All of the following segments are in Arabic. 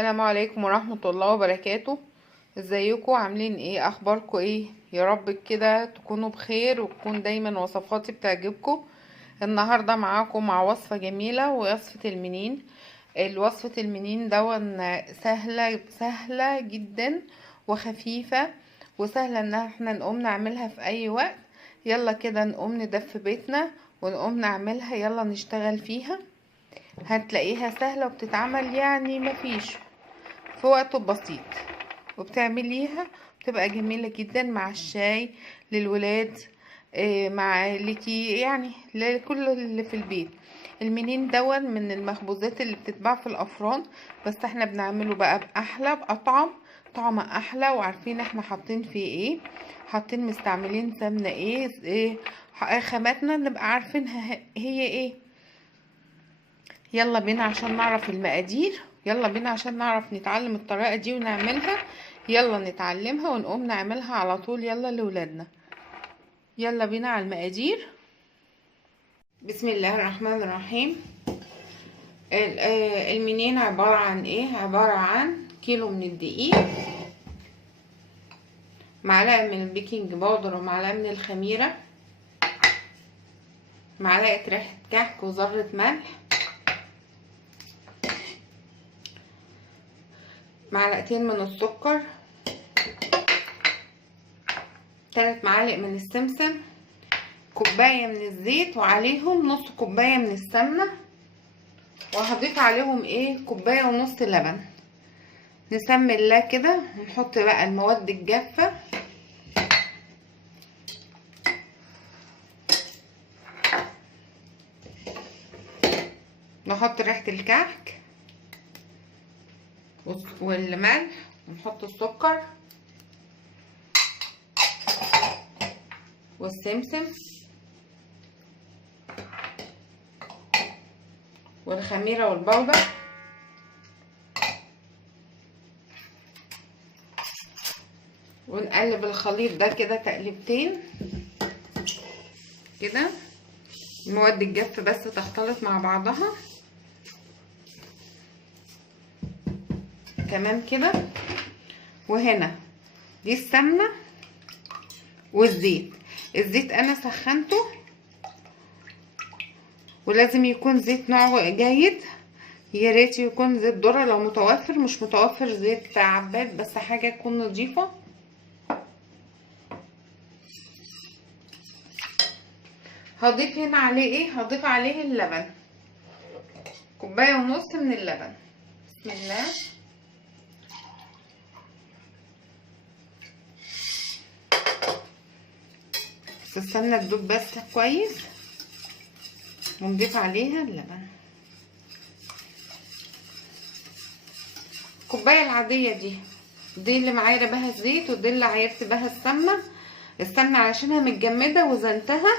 السلام عليكم ورحمة الله وبركاته. ازيكم؟ عاملين ايه؟ اخباركم ايه؟ يا رب كده تكونوا بخير وتكون دايما وصفاتي بتعجبكم. النهاردة معاكم مع وصفة جميلة، وصفة المنين. الوصفة المنين دون سهلة جدا وخفيفة، وسهلة ان احنا نقوم نعملها في اي وقت. يلا كده نقوم ندفي بيتنا ونقوم نعملها، يلا نشتغل فيها. هتلاقيها سهلة وبتتعمل يعني مفيش في وقت بسيط، وبتعمليها بتبقى جميلة جدا مع الشاي للولاد، مع ليكي يعني لكل اللي في البيت. المنين دون من المخبوزات اللي بتتباع في الافران، بس احنا بنعمله بقى باحلى باطعم، طعم احلى، وعارفين احنا حاطين فيه ايه، حاطين مستعملين سمنه ايه خاماتنا نبقى عارفينها هي ايه. يلا بينا عشان نعرف المقادير، يلا بينا عشان نعرف نتعلم الطريقة دي ونعملها. يلا نتعلمها ونقوم نعملها على طول، يلا لولادنا. يلا بينا على المقادير. بسم الله الرحمن الرحيم. المنين عبارة عن ايه؟ عبارة عن كيلو من الدقيق، معلقة من البيكنج باودر، ومعلقة من الخميرة، معلقة ريحة كحك وذرة ملح، معلقتين من السكر، 3 معالق من السمسم، كوباية من الزيت، وعليهم نص كوباية من السمنة، وهضيف عليهم ايه؟ كوباية ونص لبن. نسمي الله كده ونحط بقى المواد الجافة. نحط ريحة الكحك والملح، ونحط السكر والسمسم والخميرة والبودر، ونقلب الخليط ده كده تقليبتين كده، المواد الجافة بس تختلط مع بعضها تمام كده. وهنا دي السمنة والزيت. الزيت انا سخنته، ولازم يكون زيت نوعه جيد، يا ريت يكون زيت ذرة لو متوفر، مش متوفر زيت عباد بس حاجة تكون نظيفة. هضيف هنا عليه ايه؟ هضيف عليه اللبن، كوباية ونص من اللبن. بسم الله. بس السمنة تدوب بس كويس، ونضيف عليها اللبن. الكوباية العادية دي اللي معايرة بها الزيت، ودي اللي عايرت بها السمنة علشانها متجمدة وزنتها،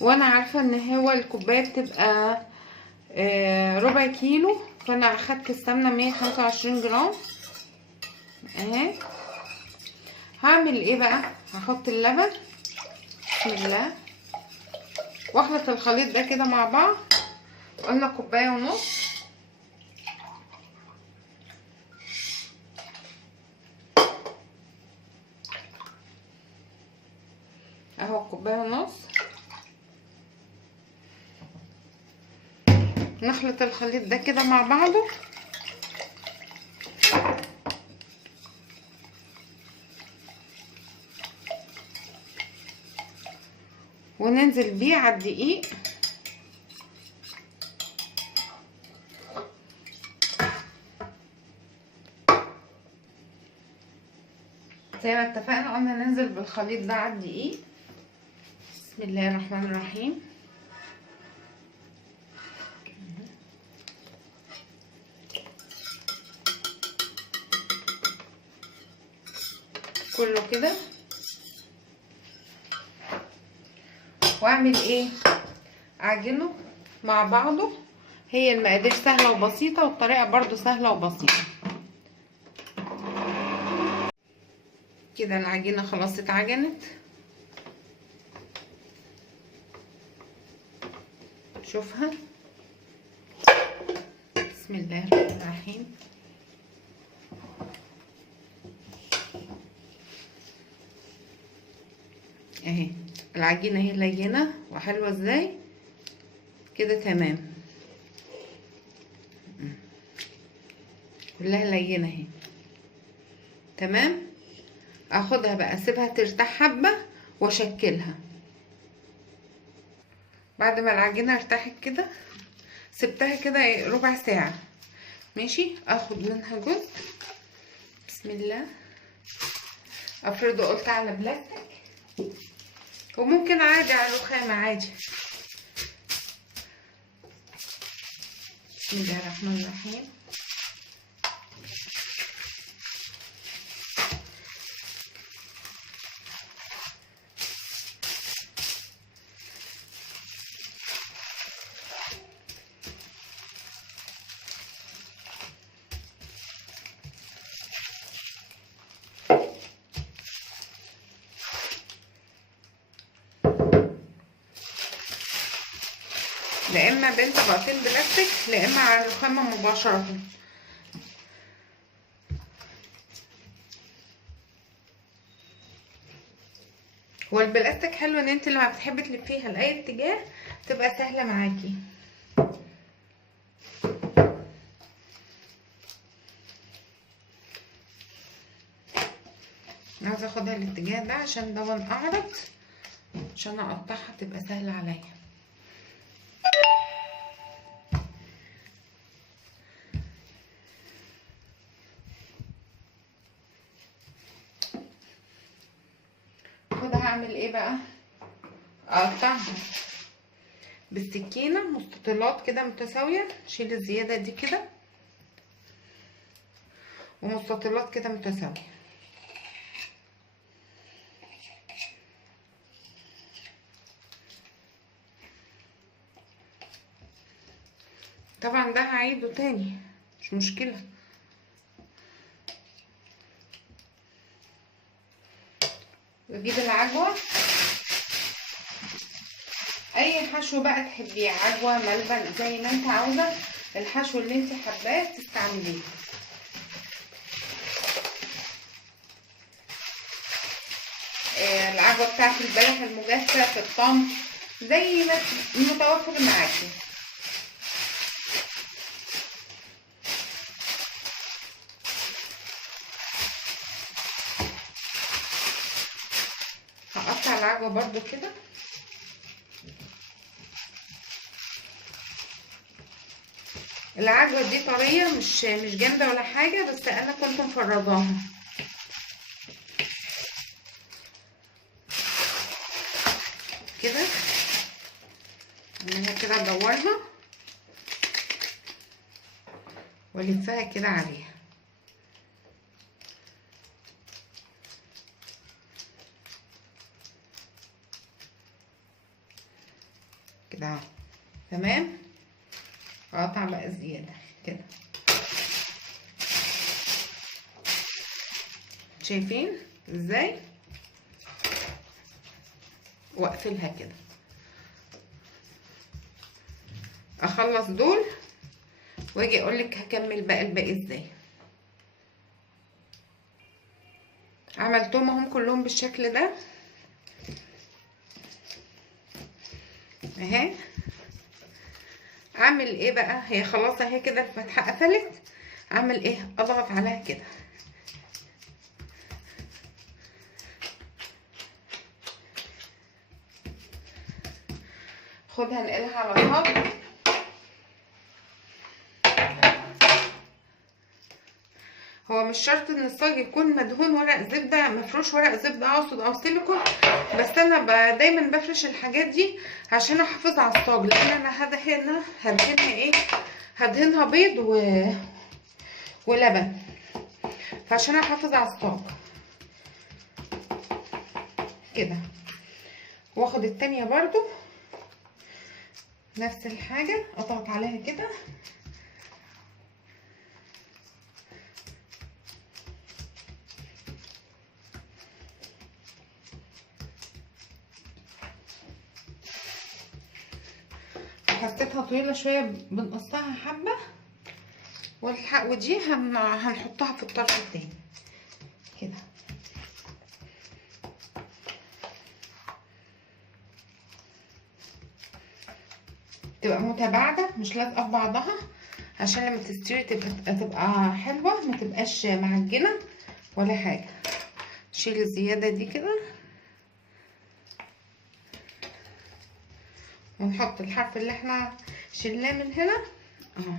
وانا عارفة ان هو الكوباية بتبقى ربع كيلو، فانا اخدت السمنة 125 جرام اهي. هعمل ايه بقى؟ هحط اللبن بسم الله، واخلط الخليط ده كده مع بعض. قلنا كوباية ونص، اهو كوباية ونص. نخلط الخليط ده كده مع بعضه، وننزل بيه على الدقيق. زي ما اتفقنا قلنا ننزل بالخليط ده على الدقيق. بسم الله الرحمن الرحيم. كله كده، واعمل ايه؟ اعجنه مع بعضه. هي المقادير سهله وبسيطه، والطريقه برضو سهله وبسيطه كده. العجينه خلاص اتعجنت، شوفها. بسم الله الرحمن الرحيم. اهي العجينه اهي لينه وحلوه ازاي كده. تمام، كلها لينه اهي. تمام، اخدها بقى اسيبها ترتاح حبه واشكلها. بعد ما العجينه ارتاحت كده سبتها كده ربع ساعه. ماشي، اخد منها جزء بسم الله افرده، قلت على بلاستيك وممكن عادي على رخامه عادي. بسم الله الرحمن الرحيم. لا اما بين طبقتين بلاستيك لا اما على الرخامه مباشره. هو البلاستيك حلو ان انت لما بتحبي تلفيها لاي اتجاه تبقى سهله معاكي. عايزه اخدها الاتجاه ده عشان ده اعرض، عشان اقطعها تبقى سهله عليا. كده هعمل ايه بقى؟ اقطعها بالسكينه مستطيلات كده متساويه، شيل الزياده دي كده ومستطيلات كده متساويه. طبعا ده هعيده تاني مش مشكله. واجيب العجوه، اي حشو بقى تحبيه، عجوه ملبن زي ما انت عاوزه، الحشو اللي انت حباه تستعمليه. العجوه بتاعت البلح المجفف الطمر زي ما متوفر معاكي. هقطع العجوه برضو كده. العجوه دي طريه مش جامده ولا حاجه، بس انا كنت مفرغاها كده. اعملها كده ادورها والفها كده عليها كده اهو. تمام، اقطع بقى الزياده كده. شايفين ازاي؟ واقفلها كده. اخلص دول واجي اقولك هكمل بقى الباقي ازاي. عملتهم اهم كلهم بالشكل ده اهي. اعمل ايه بقى؟ هي خلاص اهي كده الفتحه قفلت. اعمل ايه؟ اضغط عليها كده خدها نقلها على طبق. هو مش شرط ان الصاج يكون مدهون ورق زبده، مفروش ورق زبده اقصد او سيليكون، بس انا دايما بفرش الحاجات دي عشان احافظ على الصاج، لان انا هدهنها ايه؟ هدهنها بيض ولبن، فعشان احافظ على الصاج كده. واخد التانية برضو نفس الحاجة اضغط عليها كده حسيتها طويلة شوية بنقصها حبة، ودي هنحطها في الطرف التاني كده. تبقى متباعده مش لازقه في بعضها، عشان لما تستوي تبقى حلوه، ما تبقاش معجنه ولا حاجه. شيل الزياده دي كده ونحط الحرف اللي احنا شلناه من هنا اهو.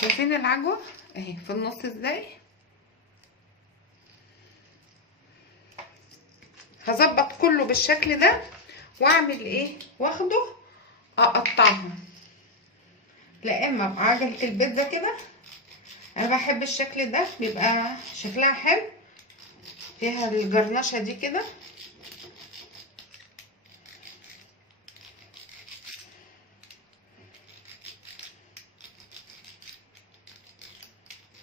شايفين العجوه اهي في النص ازاي؟ هظبط كله بالشكل ده واعمل ايه، واخده اقطعها، لا اما بعجلة البيتزا كده. انا بحب الشكل ده، بيبقى شكلها حلو فيها الجرنشة دي كده.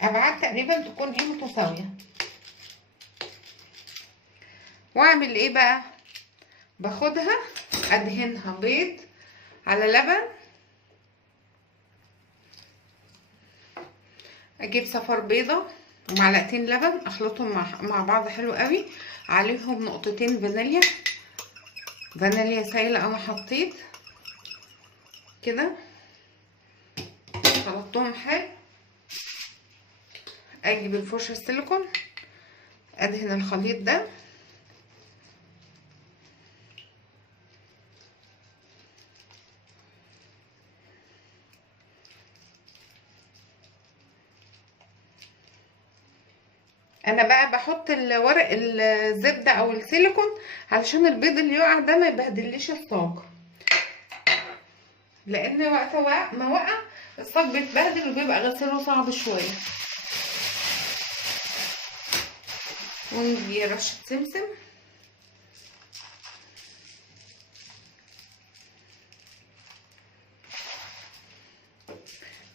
ابعاد تقريبا تكون ايه متساوية. واعمل ايه بقى، باخدها ادهنها بيض على لبن، اجيب صفار بيضة ومعلقتين لبن اخلطهم مع بعض حلو قوي، عليهم نقطتين فانيليا سايلة انا حطيت كده، خلطتهم حلو. اجيب الفرشة السيليكون ادهن الخليط ده، انا بقى بحط ورق الزبده او السيليكون علشان البيض اللي يقع ده ما يبهدليش الصاج، لان وقت ما وقع الصاج بيتبهدل وبيبقى غسيله صعب شويه. ونجي رشه سمسم،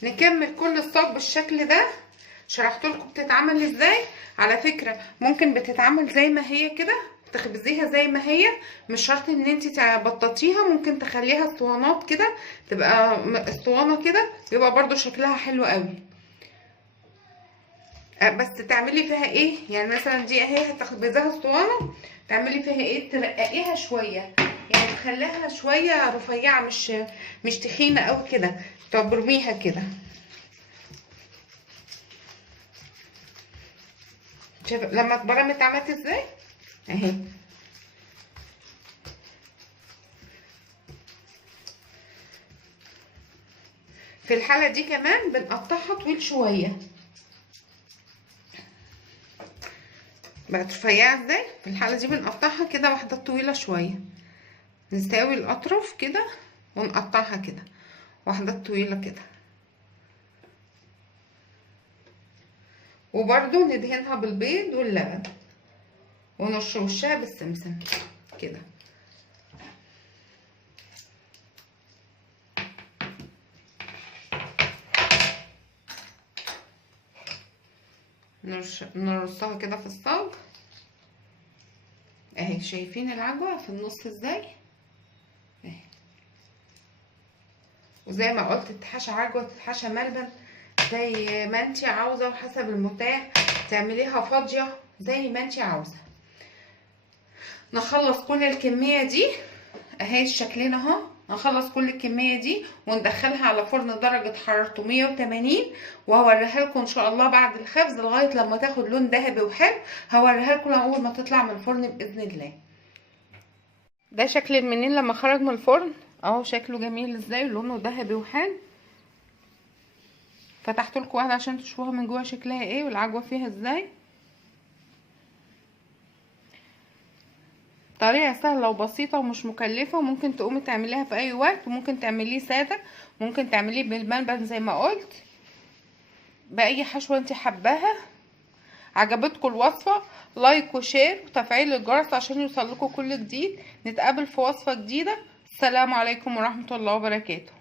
نكمل كل الصاج بالشكل ده. شرحت لكم بتتعمل ازاي، على فكره ممكن بتتعمل زي ما هي كده، تخبزيها زي ما هي، مش شرط ان انت تبططيها، ممكن تخليها اسطوانات كده، تبقى اسطوانه كده بيبقى برضو شكلها حلو قوي. بس تعملي فيها ايه، يعني مثلا دي اهي هتخبزيها اسطوانه، تعملي فيها ايه، ترققيها شويه، يعني تخليها شويه رفيعه، مش تخينه قوي كده، تبرميها كده. شايفه لما اتبرمت عملت ازاي اهي. في الحاله دي كمان بنقطعها طويل شويه، بقت رفيعه ازاي. في الحاله دي بنقطعها كده وحدات طويله شويه، نساوي الاطراف كده ونقطعها كده وحدات طويله كده، وبرده ندهنها بالبيض واللبن ونرش وشها بالسمسم كده. نرصها كده في الصاج اهي. شايفين العجوه في النص ازاي اهي، وزي ما قلت تتحشى عجوه، تتحشى ملبن، زي ما انتي عاوزه، وحسب المتاح تعمليها فاضيه زي ما انتي عاوزه. نخلص كل الكميه دي اهي، شكلنا اهو. هنخلص كل الكميه دي وندخلها على فرن درجه حرارته 180، وهوريها لكم ان شاء الله بعد الخبز لغايه لما تاخد لون ذهبي وحلو. هوريها لكم اول ما تطلع من الفرن باذن الله. ده شكل المنين لما خرج من الفرن اهو، شكله جميل ازاي، لونه ذهبي وحلو. فتحت لكم واحده عشان تشوفوها من جوه شكلها ايه والعجوه فيها ازاي. طريقه سهله وبسيطه ومش مكلفه، وممكن تقومي تعمليها في اي وقت، وممكن تعمليه ساده، ممكن تعمليه بالملبن زي ما قلت، باي حشوه انت حباها. عجبتكم الوصفه لايك وشير وتفعيل الجرس عشان يوصلكوا كل جديد. نتقابل في وصفه جديده. السلام عليكم ورحمه الله وبركاته.